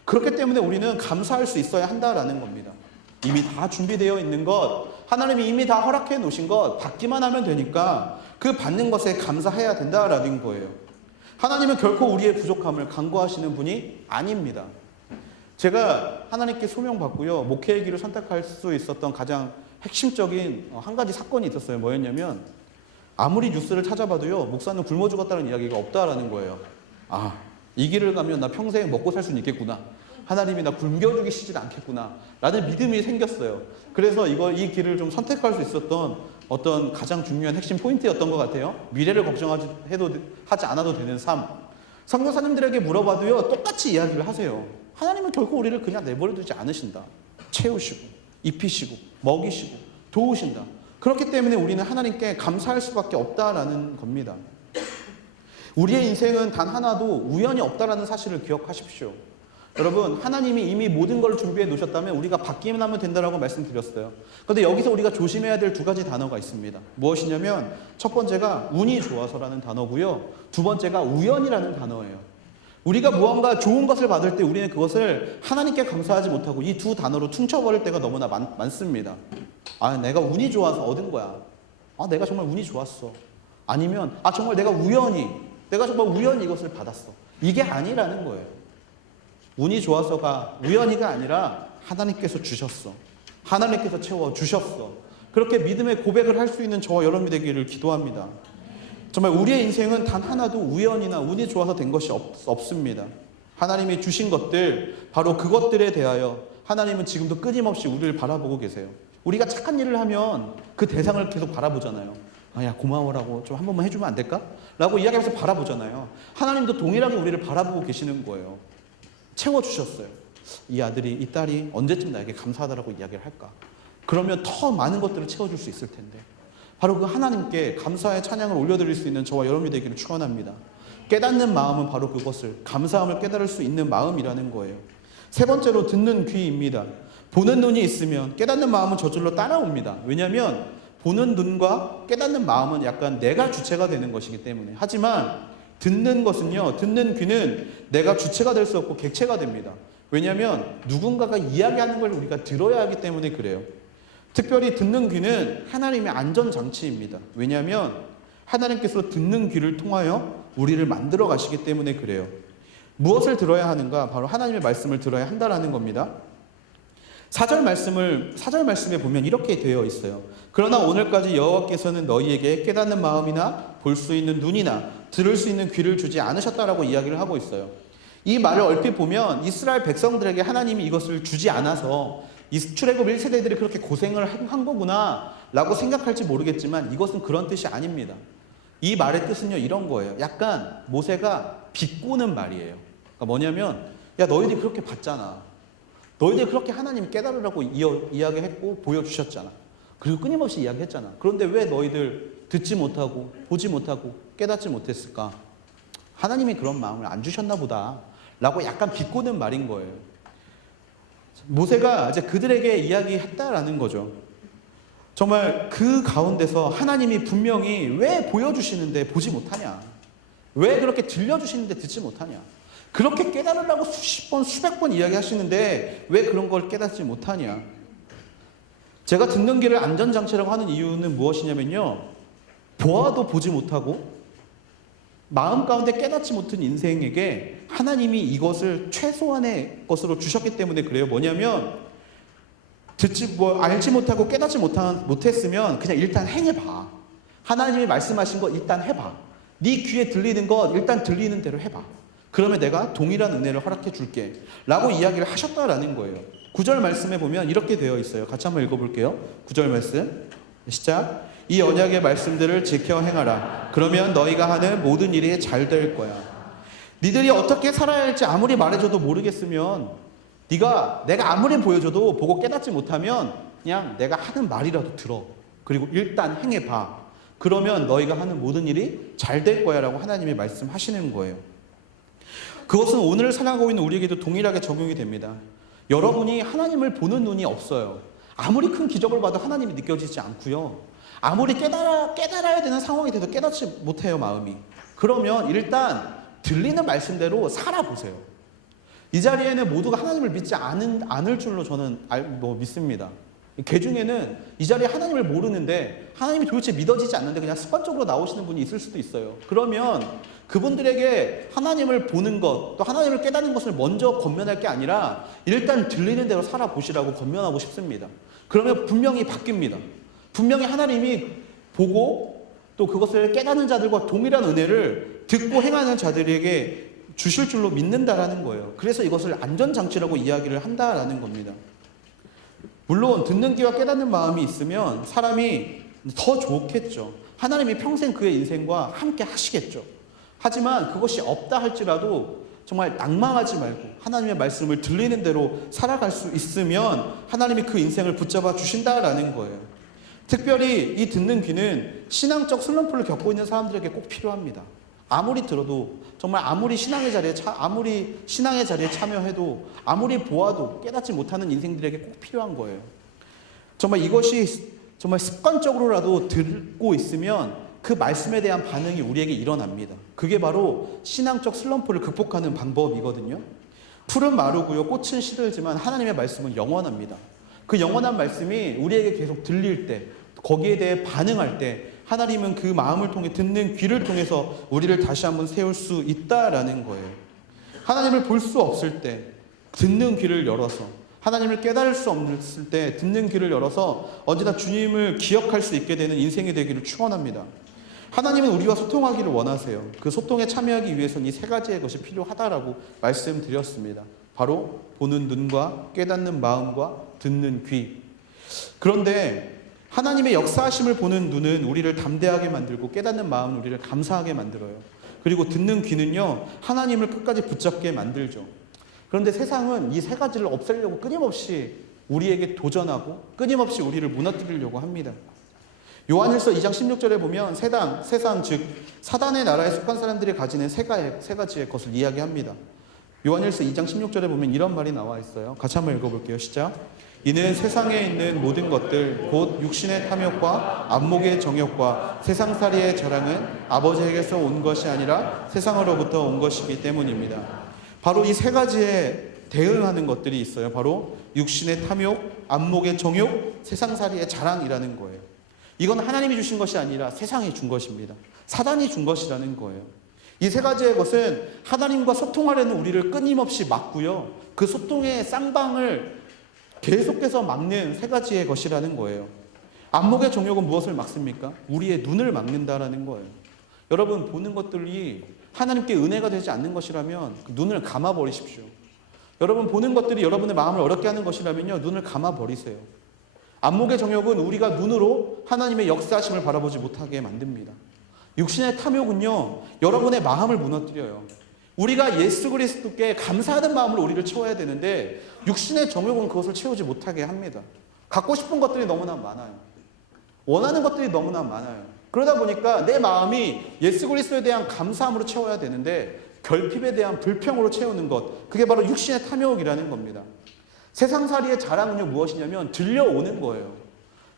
그렇기 때문에 우리는 감사할 수 있어야 한다라는 겁니다. 이미 다 준비되어 있는 것, 하나님이 이미 다 허락해 놓으신 것 받기만 하면 되니까 그 받는 것에 감사해야 된다라는 거예요. 하나님은 결코 우리의 부족함을 간과하시는 분이 아닙니다. 제가 하나님께 소명받고요, 목회의 길을 선택할 수 있었던 가장 핵심적인 한 가지 사건이 있었어요. 뭐였냐면 아무리 뉴스를 찾아봐도요, 목사는 굶어 죽었다는 이야기가 없다라는 거예요. 아, 이 길을 가면 나 평생 먹고 살 수는 있겠구나. 하나님이 나 굶겨 죽이시진 않겠구나. 라는 믿음이 생겼어요. 그래서 이 길을 좀 선택할 수 있었던 어떤 가장 중요한 핵심 포인트였던 것 같아요. 미래를 걱정하지 않아도 되는 삶. 선교사님들에게 물어봐도요, 똑같이 이야기를 하세요. 하나님은 결코 우리를 그냥 내버려 두지 않으신다. 채우시고, 입히시고, 먹이시고, 도우신다. 그렇기 때문에 우리는 하나님께 감사할 수밖에 없다라는 겁니다. 우리의 인생은 단 하나도 우연이 없다라는 사실을 기억하십시오. 여러분, 하나님이 이미 모든 걸 준비해 놓으셨다면 우리가 받기만 하면 된다라고 말씀드렸어요. 그런데 여기서 우리가 조심해야 될 두 가지 단어가 있습니다. 무엇이냐면 첫 번째가 운이 좋아서라는 단어고요. 두 번째가 우연이라는 단어예요. 우리가 무언가 좋은 것을 받을 때 우리는 그것을 하나님께 감사하지 못하고 이 두 단어로 퉁쳐버릴 때가 너무나 많습니다. 아, 내가 운이 좋아서 얻은 거야. 아, 내가 정말 운이 좋았어. 아니면 정말 내가 정말 우연히 이것을 받았어. 이게 아니라는 거예요. 운이 좋아서가 우연히가 아니라 하나님께서 주셨어. 하나님께서 채워주셨어. 그렇게 믿음의 고백을 할 수 있는 저와 여러분이 되기를 기도합니다. 정말 우리의 인생은 단 하나도 우연이나 운이 좋아서 된 것이 없습니다. 하나님이 주신 것들, 바로 그것들에 대하여 하나님은 지금도 끊임없이 우리를 바라보고 계세요. 우리가 착한 일을 하면 그 대상을 계속 바라보잖아요. 야 고마워라고 좀 한 번만 해주면 안 될까? 라고 이야기하면서 바라보잖아요. 하나님도 동일하게 우리를 바라보고 계시는 거예요. 채워주셨어요. 이 아들이, 이 딸이 언제쯤 나에게 감사하다라고 이야기를 할까? 그러면 더 많은 것들을 채워줄 수 있을 텐데, 바로 그 하나님께 감사의 찬양을 올려드릴 수 있는 저와 여러분이 되기를 축원합니다. 깨닫는 마음은 바로 그것을, 감사함을 깨달을 수 있는 마음이라는 거예요. 세 번째로 듣는 귀입니다. 보는 눈이 있으면 깨닫는 마음은 저절로 따라옵니다. 왜냐하면 보는 눈과 깨닫는 마음은 약간 내가 주체가 되는 것이기 때문에. 하지만 듣는 것은요, 듣는 귀는 내가 주체가 될 수 없고 객체가 됩니다. 왜냐하면 누군가가 이야기하는 걸 우리가 들어야 하기 때문에 그래요. 특별히 듣는 귀는 하나님의 안전장치입니다. 왜냐하면 하나님께서 듣는 귀를 통하여 우리를 만들어 가시기 때문에 그래요. 무엇을 들어야 하는가? 바로 하나님의 말씀을 들어야 한다라는 겁니다. 4절 말씀에 보면 이렇게 되어 있어요. 그러나 오늘까지 여호와께서는 너희에게 깨닫는 마음이나 볼 수 있는 눈이나 들을 수 있는 귀를 주지 않으셨다라고 이야기를 하고 있어요. 이 말을 얼핏 보면 이스라엘 백성들에게 하나님이 이것을 주지 않아서 이 출애굽 1세대들이 그렇게 고생을 한 거구나 라고 생각할지 모르겠지만, 이것은 그런 뜻이 아닙니다. 이 말의 뜻은요, 이런 거예요. 약간 모세가 비꼬는 말이에요. 그러니까 뭐냐면, 야 너희들이 그렇게 봤잖아. 너희들이 그렇게 하나님 깨달으라고 이야기했고 보여주셨잖아. 그리고 끊임없이 이야기했잖아. 그런데 왜 너희들 듣지 못하고 보지 못하고 깨닫지 못했을까? 하나님이 그런 마음을 안 주셨나 보다 라고 약간 비꼬는 말인 거예요. 모세가 이제 그들에게 이야기했다라는 거죠. 정말 그 가운데서 하나님이 분명히 왜 보여주시는데 보지 못하냐? 왜 그렇게 들려주시는데 듣지 못하냐? 그렇게 깨달으라고 수십 번, 수백 번 이야기하시는데 왜 그런 걸 깨닫지 못하냐? 제가 듣는 귀를 안전장치라고 하는 이유는 무엇이냐면요, 보아도 보지 못하고 마음 가운데 깨닫지 못한 인생에게 하나님이 이것을 최소한의 것으로 주셨기 때문에 그래요. 뭐냐면 알지 못하고 깨닫지 못했으면 그냥 일단 행해봐. 하나님이 말씀하신 거 일단 해봐. 네 귀에 들리는 거 일단 들리는 대로 해봐. 그러면 내가 동일한 은혜를 허락해 줄게 라고 이야기를 하셨다라는 거예요. 9절 말씀에 보면 이렇게 되어 있어요. 같이 한번 읽어볼게요. 9절 말씀 시작. 이 언약의 말씀들을 지켜 행하라. 그러면 너희가 하는 모든 일이 잘 될 거야. 니들이 어떻게 살아야 할지 아무리 말해줘도 모르겠으면, 내가 아무리 보여줘도 보고 깨닫지 못하면 그냥 내가 하는 말이라도 들어. 그리고 일단 행해봐. 그러면 너희가 하는 모든 일이 잘 될 거야 라고 하나님이 말씀하시는 거예요. 그것은 오늘 살아가고 있는 우리에게도 동일하게 적용이 됩니다. 여러분이 하나님을 보는 눈이 없어요. 아무리 큰 기적을 봐도 하나님이 느껴지지 않고요. 아무리 깨달아야 되는 상황이 돼도 깨닫지 못해요, 마음이. 그러면 일단 들리는 말씀대로 살아보세요. 이 자리에는 모두가 하나님을 믿지 않을 줄로 저는 믿습니다. 개 중에는 이 자리에 하나님을 모르는데 하나님이 도대체 믿어지지 않는데 그냥 습관적으로 나오시는 분이 있을 수도 있어요. 그러면 그분들에게 하나님을 보는 것, 또 하나님을 깨닫는 것을 먼저 권면할 게 아니라 일단 들리는 대로 살아보시라고 권면하고 싶습니다. 그러면 분명히 바뀝니다. 분명히 하나님이 보고 또 그것을 깨닫는 자들과 동일한 은혜를 듣고 행하는 자들에게 주실 줄로 믿는다라는 거예요. 그래서 이것을 안전장치라고 이야기를 한다라는 겁니다. 물론 듣는 귀와 깨닫는 마음이 있으면 사람이 더 좋겠죠. 하나님이 평생 그의 인생과 함께 하시겠죠. 하지만 그것이 없다 할지라도 정말 낭망하지 말고 하나님의 말씀을 들리는 대로 살아갈 수 있으면 하나님이 그 인생을 붙잡아 주신다라는 거예요. 특별히 이 듣는 귀는 신앙적 슬럼프를 겪고 있는 사람들에게 꼭 필요합니다. 아무리 들어도, 정말 아무리 신앙의 자리에 참여해도, 아무리 보아도 깨닫지 못하는 인생들에게 꼭 필요한 거예요. 정말 이것이 정말 습관적으로라도 듣고 있으면 그 말씀에 대한 반응이 우리에게 일어납니다. 그게 바로 신앙적 슬럼프를 극복하는 방법이거든요. 풀은 마르고요, 꽃은 시들지만 하나님의 말씀은 영원합니다. 그 영원한 말씀이 우리에게 계속 들릴 때, 거기에 대해 반응할 때 하나님은 그 마음을 통해 듣는 귀를 통해서 우리를 다시 한번 세울 수 있다라는 거예요. 하나님을 볼 수 없을 때 듣는 귀를 열어서, 하나님을 깨달을 수 없을 때 듣는 귀를 열어서 언제나 주님을 기억할 수 있게 되는 인생이 되기를 축원합니다. 하나님은 우리와 소통하기를 원하세요. 그 소통에 참여하기 위해서는 이 세 가지의 것이 필요하다라고 말씀드렸습니다. 바로 보는 눈과 깨닫는 마음과 듣는 귀. 그런데 하나님의 역사하심을 보는 눈은 우리를 담대하게 만들고 깨닫는 마음은 우리를 감사하게 만들어요. 그리고 듣는 귀는요, 하나님을 끝까지 붙잡게 만들죠. 그런데 세상은 이 세 가지를 없애려고 끊임없이 우리에게 도전하고 끊임없이 우리를 무너뜨리려고 합니다. 요한일서 2장 16절에 보면 세상 즉 사단의 나라에 속한 사람들이 가지는 세 가지의 것을 이야기합니다. 요한일서 2장 16절에 보면 이런 말이 나와 있어요. 같이 한번 읽어볼게요. 시작. 이는 세상에 있는 모든 것들 곧 육신의 탐욕과 안목의 정욕과 세상살이의 자랑은 아버지에게서 온 것이 아니라 세상으로부터 온 것이기 때문입니다. 바로 이 세 가지에 대응하는 것들이 있어요. 바로 육신의 탐욕, 안목의 정욕, 세상살이의 자랑이라는 거예요. 이건 하나님이 주신 것이 아니라 세상이 준 것입니다. 사단이 준 것이라는 거예요. 이 세 가지의 것은 하나님과 소통하려는 우리를 끊임없이 막고요. 그 소통의 쌍방을 계속해서 막는 세 가지의 것이라는 거예요. 안목의 정욕은 무엇을 막습니까? 우리의 눈을 막는다라는 거예요. 여러분, 보는 것들이 하나님께 은혜가 되지 않는 것이라면 그 눈을 감아버리십시오. 여러분, 보는 것들이 여러분의 마음을 어렵게 하는 것이라면요, 눈을 감아버리세요. 안목의 정욕은 우리가 눈으로 하나님의 역사하심을 바라보지 못하게 만듭니다. 육신의 탐욕은요, 여러분의 마음을 무너뜨려요. 우리가 예수 그리스도께 감사하는 마음으로 우리를 채워야 되는데 육신의 정욕은 그것을 채우지 못하게 합니다. 갖고 싶은 것들이 너무나 많아요. 원하는 것들이 너무나 많아요. 그러다 보니까 내 마음이 예수 그리스도에 대한 감사함으로 채워야 되는데 결핍에 대한 불평으로 채우는 것, 그게 바로 육신의 탐욕이라는 겁니다. 세상살이의 자랑은요, 무엇이냐면 들려오는 거예요.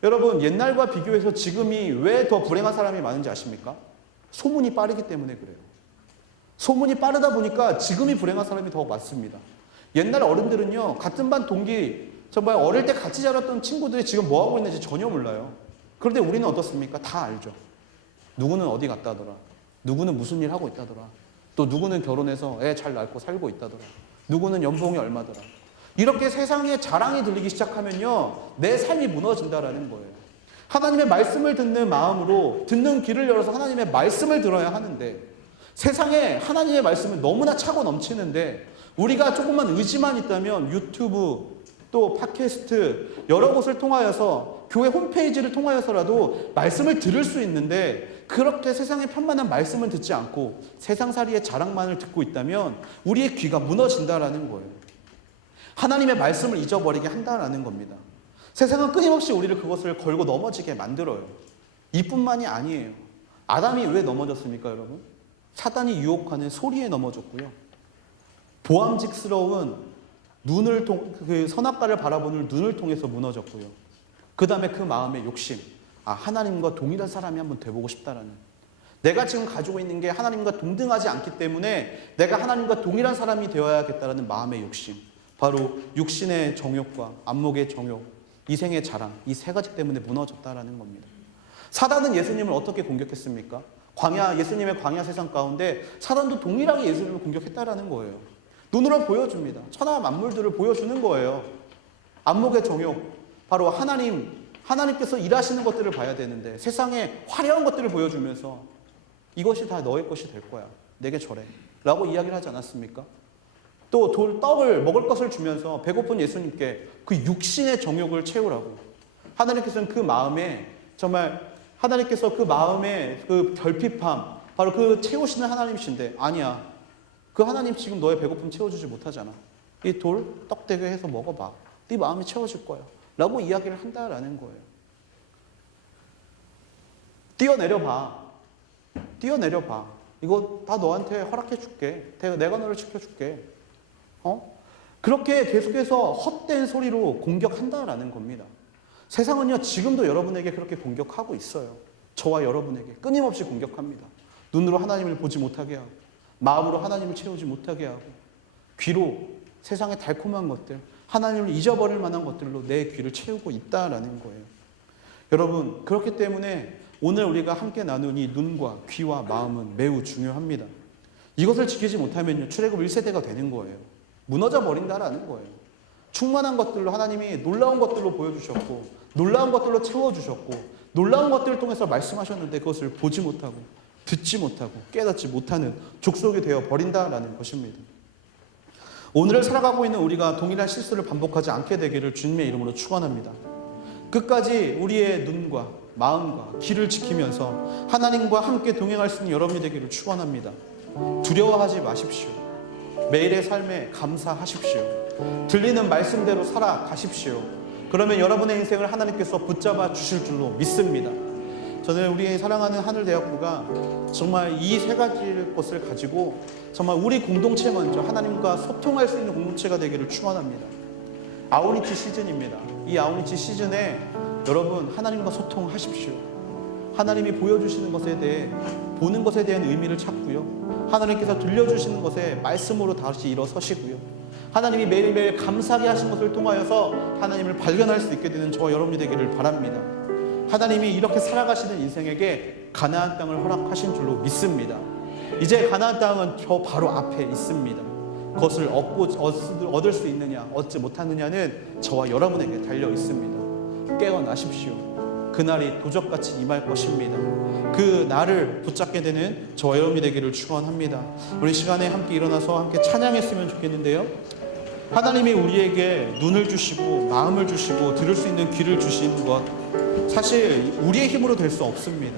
여러분, 옛날과 비교해서 지금이 왜 더 불행한 사람이 많은지 아십니까? 소문이 빠르기 때문에 그래요. 소문이 빠르다 보니까 지금이 불행한 사람이 더 많습니다. 옛날 어른들은요, 같은 반 동기, 정말 어릴 때 같이 자랐던 친구들이 지금 뭐하고 있는지 전혀 몰라요. 그런데 우리는 어떻습니까? 다 알죠. 누구는 어디 갔다 하더라. 누구는 무슨 일 하고 있다더라. 또 누구는 결혼해서 애 잘 낳고 살고 있다더라. 누구는 연봉이 얼마더라. 이렇게 세상에 자랑이 들리기 시작하면요, 내 삶이 무너진다라는 거예요. 하나님의 말씀을 듣는 마음으로 듣는 귀를 열어서 하나님의 말씀을 들어야 하는데 세상에 하나님의 말씀은 너무나 차고 넘치는데 우리가 조금만 의지만 있다면 유튜브 또 팟캐스트 여러 곳을 통하여서 교회 홈페이지를 통하여서라도 말씀을 들을 수 있는데 그렇게 세상의 편만한 말씀을 듣지 않고 세상살이의 자랑만을 듣고 있다면 우리의 귀가 무너진다라는 거예요. 하나님의 말씀을 잊어버리게 한다라는 겁니다. 세상은 끊임없이 우리를 그것을 걸고 넘어지게 만들어요. 이뿐만이 아니에요. 아담이 왜 넘어졌습니까, 여러분? 사단이 유혹하는 소리에 넘어졌고요. 보암직스러운 그 선악과를 바라보는 눈을 통해서 무너졌고요. 그 다음에 그 마음의 욕심. 하나님과 동일한 사람이 한번 돼보고 싶다라는. 내가 지금 가지고 있는 게 하나님과 동등하지 않기 때문에 내가 하나님과 동일한 사람이 되어야겠다라는 마음의 욕심. 바로 육신의 정욕과 안목의 정욕, 이생의 자랑, 이 세 가지 때문에 무너졌다라는 겁니다. 사단은 예수님을 어떻게 공격했습니까? 예수님의 광야 세상 가운데 사단도 동일하게 예수님을 공격했다라는 거예요. 눈으로 보여줍니다. 천하 만물들을 보여주는 거예요. 안목의 정욕, 바로 하나님께서 일하시는 것들을 봐야 되는데 세상에 화려한 것들을 보여주면서 이것이 다 너의 것이 될 거야. 내게 절해. 라고 이야기를 하지 않았습니까? 또 떡을 먹을 것을 주면서 배고픈 예수님께 그 육신의 정욕을 채우라고. 하나님께서는 그 마음에 하나님께서 그 마음에 그 결핍함, 바로 그 채우시는 하나님이신데 아니야. 그 하나님 지금 너의 배고픔 채워주지 못하잖아. 이 돌 떡되게 해서 먹어봐. 네 마음이 채워질 거야. 라고 이야기를 한다라는 거예요. 뛰어내려봐. 이거 다 너한테 허락해 줄게. 내가 너를 지켜줄게. 그렇게 계속해서 헛된 소리로 공격한다라는 겁니다. 세상은요, 지금도 여러분에게 그렇게 공격하고 있어요. 저와 여러분에게 끊임없이 공격합니다. 눈으로 하나님을 보지 못하게 하고, 마음으로 하나님을 채우지 못하게 하고, 귀로 세상의 달콤한 것들, 하나님을 잊어버릴 만한 것들로 내 귀를 채우고 있다라는 거예요. 여러분, 그렇기 때문에 오늘 우리가 함께 나눈 이 눈과 귀와 마음은 매우 중요합니다. 이것을 지키지 못하면요, 출애굽 1세대가 되는 거예요. 무너져 버린다라는 거예요. 충만한 것들로 하나님이 놀라운 것들로 보여주셨고 놀라운 것들로 채워주셨고 놀라운 것들을 통해서 말씀하셨는데 그것을 보지 못하고 듣지 못하고 깨닫지 못하는 족속이 되어 버린다라는 것입니다. 오늘을 살아가고 있는 우리가 동일한 실수를 반복하지 않게 되기를 주님의 이름으로 축원합니다. 끝까지 우리의 눈과 마음과 길을 지키면서 하나님과 함께 동행할 수 있는 여러분이 되기를 축원합니다. 두려워하지 마십시오. 매일의 삶에 감사하십시오. 들리는 말씀대로 살아가십시오. 그러면 여러분의 인생을 하나님께서 붙잡아 주실 줄로 믿습니다. 저는 우리 사랑하는 하늘대학부가 정말 이 세 가지 것을 가지고 정말 우리 공동체 먼저 하나님과 소통할 수 있는 공동체가 되기를 축원합니다. 아우리치 시즌입니다. 이 아우리치 시즌에 여러분 하나님과 소통하십시오. 하나님이 보여주시는 것에 대해 보는 것에 대한 의미를 찾고요. 하나님께서 들려주시는 것에 말씀으로 다시 일어서시고요. 하나님이 매일매일 감사하게 하신 것을 통하여서 하나님을 발견할 수 있게 되는 저와 여러분이 되기를 바랍니다. 하나님이 이렇게 살아가시는 인생에게 가나안 땅을 허락하신 줄로 믿습니다. 이제 가나안 땅은 저 바로 앞에 있습니다. 그것을 얻을 수 있느냐 얻지 못하느냐는 저와 여러분에게 달려 있습니다. 깨어나십시오. 그날이 도적같이 임할 것입니다. 그 날을 붙잡게 되는 저와 여러분이 되기를 축원합니다. 우리 시간에 함께 일어나서 함께 찬양했으면 좋겠는데요. 하나님이 우리에게 눈을 주시고 마음을 주시고 들을 수 있는 귀를 주신 것, 사실 우리의 힘으로 될 수 없습니다.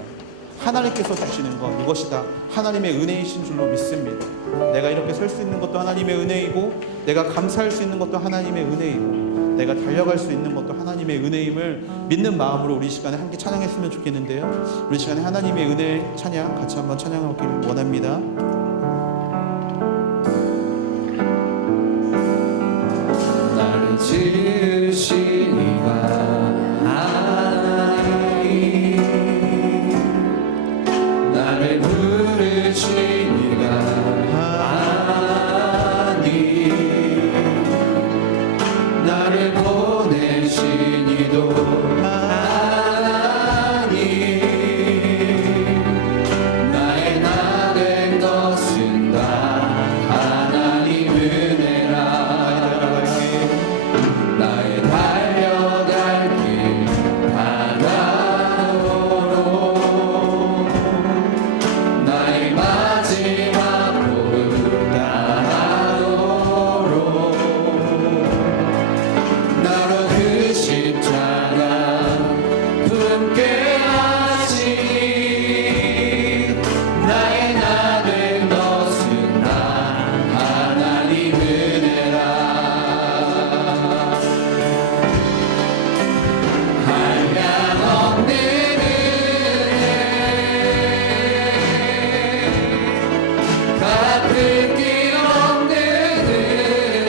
하나님께서 주시는 것, 이것이 다 하나님의 은혜이신 줄로 믿습니다. 내가 이렇게 설 수 있는 것도 하나님의 은혜이고, 내가 감사할 수 있는 것도 하나님의 은혜이고, 내가 달려갈 수 있는 것도 하나님의 은혜임을 믿는 마음으로 우리 시간에 함께 찬양했으면 좋겠는데요. 우리 시간에 하나님의 은혜 찬양 같이 한번 찬양하기를 원합니다. 나를 지으신 이가 하나님, 나를 부르신 이가 하나님, 나를 보내신 이도 하나님, 나의 나 된 것은 다 하나님 은혜라. 나의 달려갈 길 바다로, 나의 마지막 복음 다하도록, 나로 그 십자가 품게 하시니, 나의 나 된 것은 다 하나님 은혜라. 한량없는 은혜, 갚을 길 없는 은혜,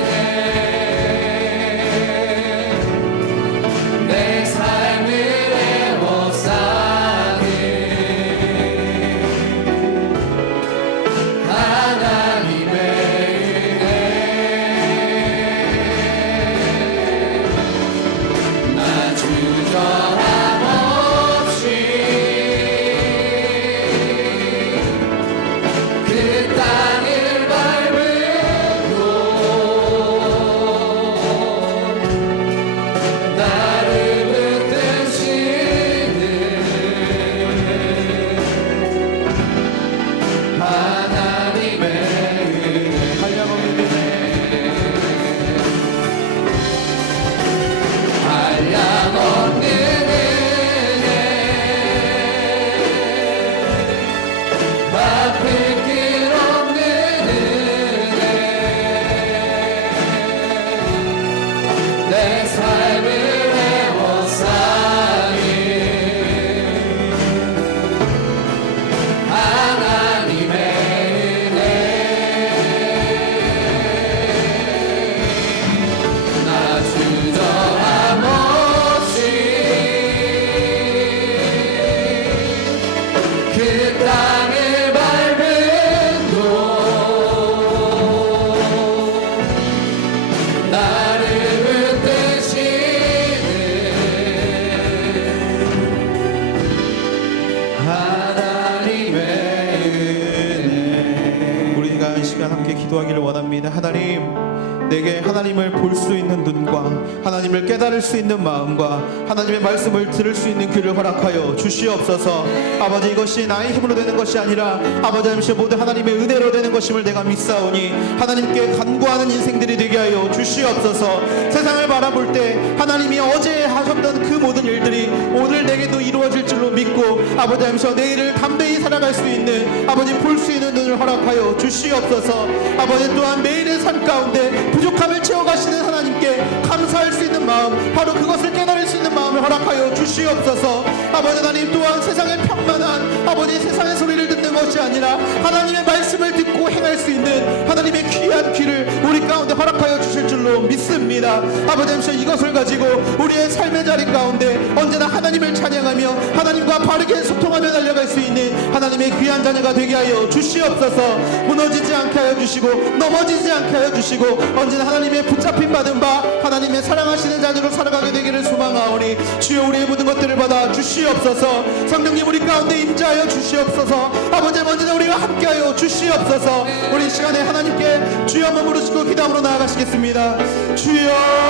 내 삶을 애워싸는 하나님의 은혜. 나 주저함 없이 그 땅을 밟으로 나를 붙드시는 하나님의 은혜. 한량없는 은혜, 한량없는 은혜, 갚을 길 없는 은혜, 내 삶을 애워싸는 하나님의 은혜. 나 주저함 없이 그 땅을 밟은 곳, 나를 붙드시는 하나님의 은혜. 우리가 이 시간 함께 기도하기를 원합니다. 하나님, 내게 하나님을 볼 수 있는 눈과 하나님을 깨달을 수 있는 마음과 하나님의 말씀을 들을 수 있는 귀를 허락하여 주시옵소서. 아버지, 이것이 나의 힘으로 되는 것이 아니라 아버지 하나님 모두 하나님의 은혜로 되는 것임을 내가 믿사오니 하나님께 간구하는 인생들이 되게 하여 주시옵소서. 세상을 바라볼 때 하나님이 어제 하셨던 그 모든 일들이 오늘 내게도 이루어질 줄로 믿고 아버지 하나님 내일을 담대히 살아갈 수 있는 아버지 볼 수 있는 눈을 허락하여 주시옵소서. 아버지 또한 매일의 삶 가운데 부족함을 채워가시는 하나님께 감사할 수 있는 마음, 바로 그것을 깨달을 수 있는 마음을 허락하여 주시옵소서. 아버지 하나님 또한 세상의 평만한 아버지 세상의 소리를 듣는 것이 아니라 하나님의 말씀을 듣고 행할 수 있는 하나님의 귀한 귀를 우리 가운데 허락하여 주실 줄로 믿습니다. 아버지 하나님 이것을 가지고 우리의 삶의 자리 가운데 언제나 하나님을 찬양하며 하나님과 바르게 소통하며 달려갈 수 있는 하나님의 귀한 자녀가 되게 하여 주시옵소서. 무너지지 않게 하여 주시고 넘어지지 않게 하여 주시고 언제나 하나님의 붙잡힌 받은 바 하나님의 사랑하시는 자녀로 살아가게 되기를 소망하오니 주여 우리의 모든 것들을 받아 주시옵소서. 성령님 우리 가운데 임재하여 주시옵소서. 아버지 언제나 우리와 함께하여 주시옵소서. 우리 시간에 하나님께 주여 한번 부르시고 기도함으로 나아가시겠습니다. 주여